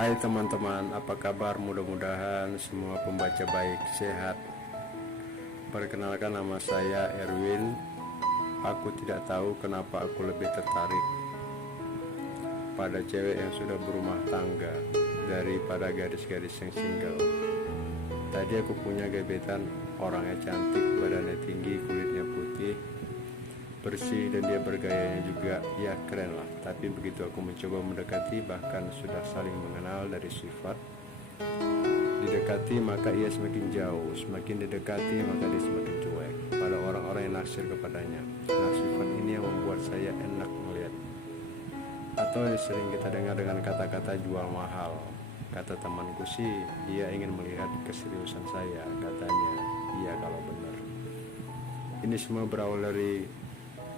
Hai teman-teman, apa kabar? Mudah-mudahan semua pembaca baik, sehat. Perkenalkan, nama saya Erwin. Aku tidak tahu kenapa aku lebih tertarik pada cewek yang sudah berumah tangga daripada gadis-gadis yang single. Tadi aku punya gebetan, orangnya cantik, badannya tinggi, kulitnya putih, bersih, dan dia bergayanya juga, ya keren lah. Tapi begitu aku mencoba mendekati, bahkan sudah saling mengenal dari sifat, didekati maka ia semakin jauh, semakin didekati maka dia semakin cuek pada orang-orang yang naksir kepadanya. Nah, sifat ini yang membuat saya enak melihat, atau yang sering kita dengar dengan kata-kata jual mahal. Kata temanku sih, dia ingin melihat keseriusan saya, katanya. Iya, kalau benar. Ini semua berawal dari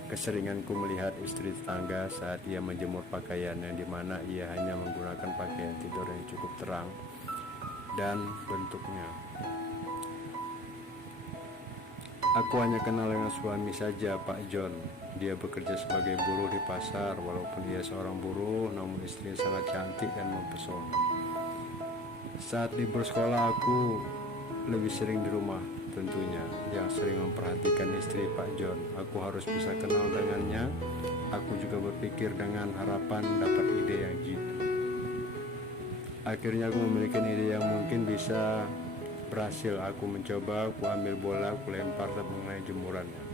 keseringanku melihat istri tetangga saat ia menjemur pakaian, yang dimana ia hanya menggunakan pakaian tidur yang cukup terang dan bentuknya. Aku hanya kenal dengan suami saja, Pak John. Dia bekerja sebagai buruh di pasar. Walaupun dia seorang buruh, namun istrinya sangat cantik dan mempesona. Saat libur sekolah, aku lebih sering di rumah tentunya, yang sering memperhatikan istri Pak John. Aku harus bisa kenal dengannya. Aku juga berpikir dengan harapan dapat ide yang jitu. Akhirnya aku memiliki ide yang mungkin bisa berhasil. Aku mencoba, aku ambil bola, aku lempar dan mengenai jemurannya.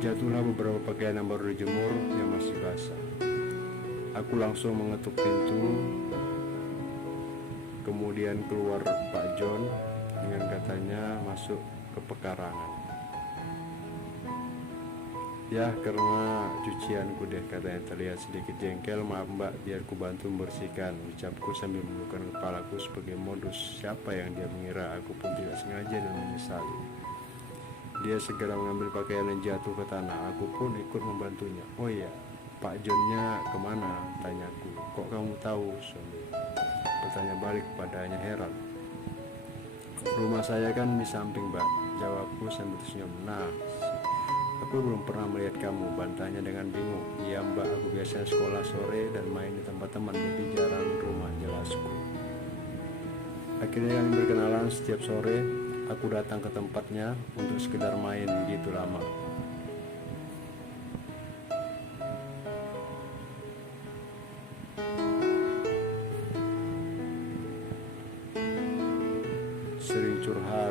Jatuhlah beberapa pakaian yang baru dijemur yang masih basah. Aku langsung mengetuk pintu. Kemudian keluar Pak John dengan katanya masuk ke pekarangan. Ya, karena cucianku deh, katanya, terlihat sedikit jengkel. Maaf mbak, biar ku bantu membersihkan, ucapku sambil menundukkan kepalaku sebagai modus. Siapa yang dia mengira aku pun tidak sengaja dan menyesali. Dia segera mengambil pakaian yang jatuh ke tanah. Aku pun ikut membantunya. Oh iya, Pak Johnnya kemana? Tanyaku. Kok kamu tahu? Sambil bertanya balik padanya, heran. Rumah saya kan di samping mbak, jawabku sambil tersenyum. Nah, aku belum pernah melihat kamu, bantahnya dengan bingung. Iya mbak, aku biasanya sekolah sore dan main di tempat teman, jadi jarang rumah, jelasku. Akhirnya kami berkenalan. Setiap sore aku datang ke tempatnya untuk sekedar main gitu lama. Sering curhat.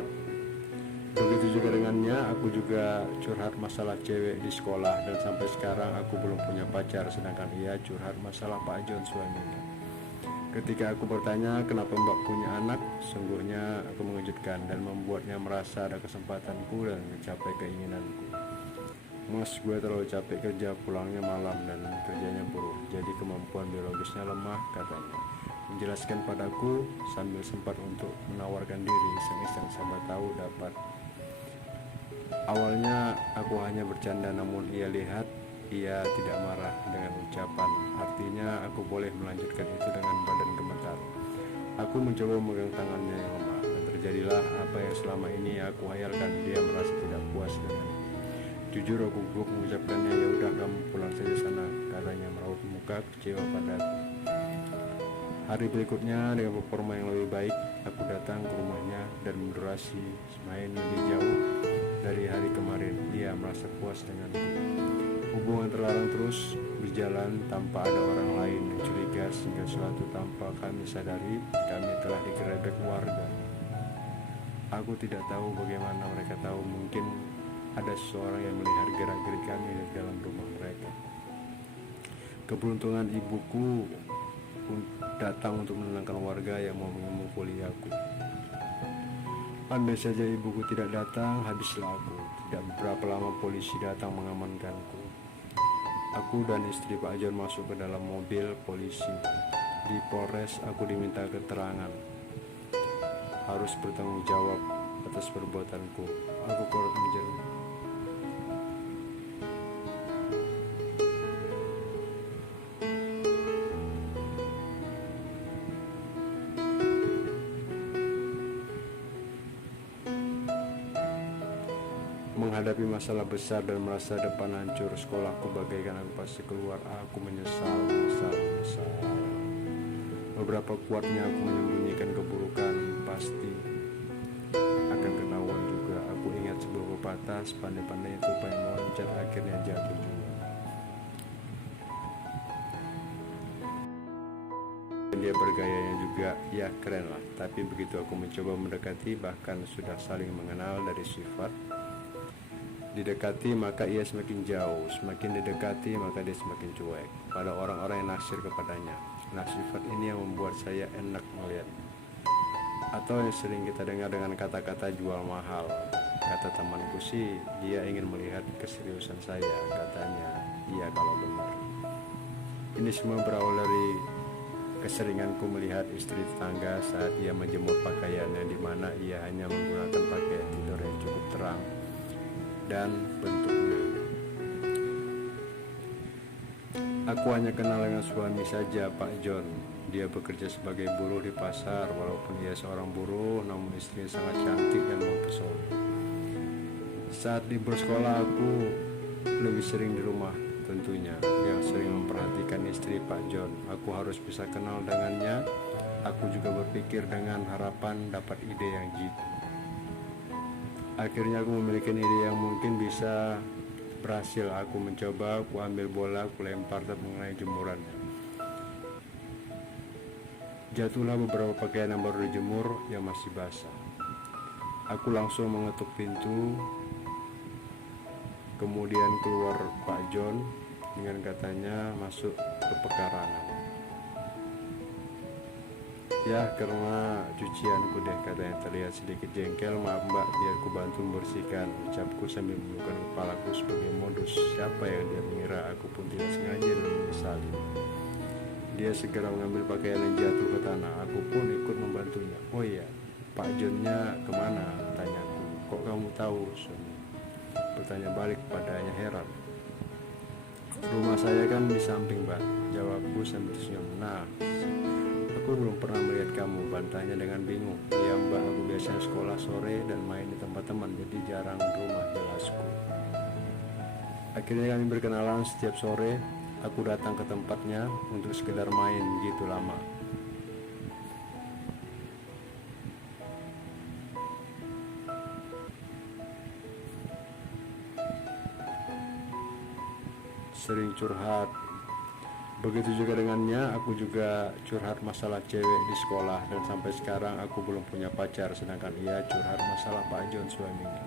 Begitu juga dengannya, aku juga curhat masalah cewek di sekolah, dan sampai sekarang aku belum punya pacar, sedangkan ia curhat masalah Pak John, suaminya. Ketika aku bertanya kenapa mbak punya anak, sungguhnya aku mengejutkan dan membuatnya merasa ada kesempatanku dan mencapai keinginanku. Mas, gue terlalu capek kerja, pulangnya malam dan kerjanya buruh, jadi kemampuan biologisnya lemah, katanya. Menjelaskan padaku sambil sempat untuk menawarkan diri iseng-iseng, siapa tahu dapat. Awalnya aku hanya bercanda, namun ia lihat ia tidak marah dengan ucapan. Artinya aku boleh melanjutkan itu dengan badan gemetar. Aku mencoba memegang tangannya yang lemah, dan terjadilah apa yang selama ini aku hayalkan. Dia merasa tidak puas denganku. Jujur aku gugup mengucapkannya. Ya udah, kamu pulang saja sana, katanya meraup muka kecewa padaku. Hari berikutnya dengan performa yang lebih baik, aku datang ke rumahnya dan mendurasi main lebih jauh dari hari kemarin. Dia merasa puas denganku. Hubungan terlarang terus berjalan tanpa ada orang lain yang curiga, sehingga suatu tanpa kami sadari, kami telah digerebek warga. Aku tidak tahu bagaimana mereka tahu. Mungkin ada seseorang yang melihat gerak-gerik kami di dalam rumah mereka. Keberuntungan ibuku datang untuk menenangkan warga yang mau memukuli aku. Andai saja ibuku tidak datang, habislah aku. Tidak berapa lama polisi datang mengamankanku. Aku dan istri Pak John masuk ke dalam mobil polisi. Di Polres aku diminta keterangan. Harus bertanggung jawab atas perbuatanku. Aku turut menjalani. Menghadapi masalah besar dan merasa depan hancur, sekolahku bagaikan aku pasti keluar. Aku menyesal. Beberapa kuatnya aku menyembunyikan keburukan, pasti akan ketahuan juga. Aku ingat sebuah pepatah, pandai-pandai itu pengen meloncat akhirnya jatuh juga. Dia bergayanya juga, ya keren lah. Tapi begitu aku mencoba mendekati, bahkan sudah saling mengenal dari sifat, didekati maka ia semakin jauh, semakin didekati maka dia semakin cuek pada orang-orang yang naksir kepadanya. Nah, sifat ini yang membuat saya enak melihat. Atau yang sering kita dengar dengan kata-kata jual mahal. Kata temanku sih, dia ingin melihat keseriusan saya, katanya. Iya kalau benar. Ini semua berawal dari keseringanku melihat istri tetangga saat ia menjemur pakaiannya, di mana ia hanya menggunakan pakaian tidur yang cukup terang dan bentuknya. Aku hanya kenal dengan suami saja, Pak John. Dia bekerja sebagai buruh di pasar. Walaupun ia seorang buruh, namun istrinya sangat cantik dan mempesona. Saat libur sekolah, aku lebih sering di rumah tentunya, yang sering memperhatikan istri Pak John. Aku harus bisa kenal dengannya. Aku juga berpikir dengan harapan dapat ide yang jitu. Akhirnya aku memiliki ide yang mungkin bisa berhasil. Aku mencoba, aku ambil bola, aku lempar dan mengenai jemurannya. Jatuhlah beberapa pakaian yang baru dijemur yang masih basah. Aku langsung mengetuk pintu. Kemudian keluar Pak John dengan katanya masuk ke pekarangan. Ya, karena cucianku deh, katanya. Terlihat sedikit jengkel. Maaf mbak, biar ku bantu membersihkan, ucapku sambil membungkukkan kepalaku sebagai modus. Siapa yang dia mengira aku pun tidak sengaja dan menyesali. Dia segera mengambil pakaian yang jatuh ke tanah. Aku pun ikut membantunya. Oh iya, Pak Johnnya kemana? Tanyaku. Kok kamu tahu? Suami bertanya balik padanya heran. Rumah saya kan di samping mbak, jawabku sambil senyum. Nah, aku belum pernah melihat kamu, bantahnya dengan bingung. Iya mbak, aku biasanya sekolah sore dan main di tempat teman, jadi jarang di rumah, jelasku. Akhirnya kami berkenalan. Setiap sore aku datang ke tempatnya untuk sekedar main gitu lama. Sering curhat. Begitu juga dengannya, aku juga curhat masalah cewek di sekolah. Dan sampai sekarang aku belum punya pacar, sedangkan ia curhat masalah Pak John suaminya.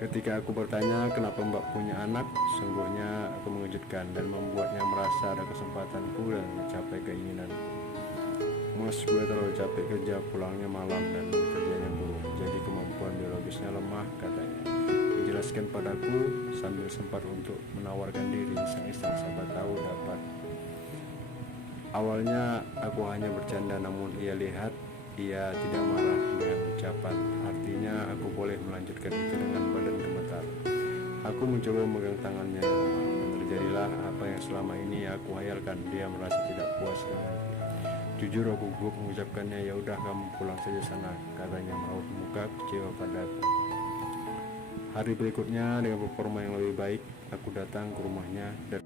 Ketika aku bertanya kenapa mbak punya anak, sungguhnya aku mengejutkan dan membuatnya merasa ada kesempatanku dan mencapai keinginanku. Mas, gue terlalu capek kerja, pulangnya malam dan kerjanya buruk, jadi kemampuan biologisnya lemah, katanya. Menjelaskan padaku sambil sempat untuk menawarkan diri, iseng-iseng siapa tahu dapat. Awalnya aku hanya bercanda, namun ia lihat ia tidak marah dengan ucapan. Artinya aku boleh melanjutkan itu dengan badan gemetar. Aku mencoba memegang tangannya yang lemah, dan terjadilah apa yang selama ini aku hayalkan. Dia merasa tidak puas denganku. Jujur aku gugup mengucapkannya. Ya udah, kamu pulang saja sana, katanya meraut muka kecewa padaku. Hari berikutnya dengan performa yang lebih baik, aku datang ke rumahnya dan